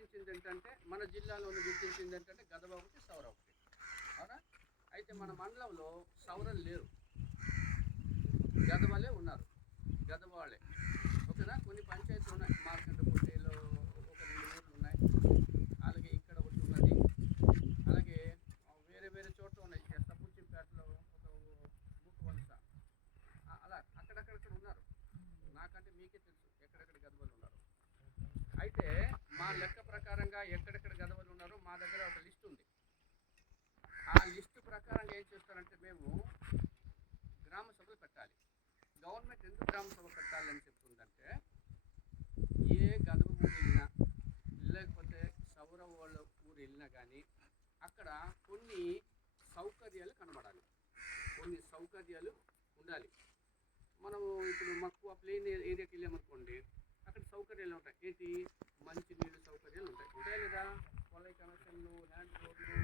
గుర్తించింది ఏంటంటే, మన జిల్లాలోని గుర్తించింది ఏంటంటే గదవ ఒకటి, సౌర ఒకటి. అవునా? అయితే మన మండలంలో సౌరలు లేరు, గదవాలే ఉన్నారు, గదవాళ్ళే. ఓకేనా? కొన్ని పంచాయతీలు ఉన్నాయి, మార్కండపల్లిలో ఒక 2 ఊర్లు ఉన్నాయి, అలాగే ఇక్కడ ఒకటి ఉన్నది, అలాగే వేరే వేరే చోట్ల ఉన్నాయి, తప్పుచిపేటలో ఒక మూకవలస, అలా అక్కడక్కడక్కడ ఉన్నారు. నాకంటే మీకే తెలుసు ఎక్కడెక్కడ గదవలు ఉన్నారు. అయితే మా లెక్క ప్రకారంగా ఎక్కడెక్కడ గదవలు ఉన్నారో మా దగ్గర ఒక లిస్ట్ ఉంది. ఆ లిస్టు ప్రకారంగా ఏం చేస్తారంటే, మేము గ్రామ సభలు పెట్టాలి. గవర్నమెంట్ ఎందుకు గ్రామ సభ పెట్టాలని చెప్తుందంటే, ఏ గదవ ఊరు వెళ్ళినా లేకపోతే సౌర వాళ్ళ ఊరు వెళ్ళినా కానీ అక్కడ కొన్ని సౌకర్యాలు కనబడాలి, కొన్ని సౌకర్యాలు ఉండాలి. మనము ఇప్పుడు మక్కువ ప్లేన్ ఏరియాకి వెళ్ళామనుకోండి, అక్కడ సౌకర్యాలు ఉంటాయి. ఏంటి? మంచి నీళ్ళు సౌకర్యాలు ఉంటాయి, ఉంటాయి లేదా? కొలై కనెక్షన్లు, ల్యాండ్ రోడ్లు,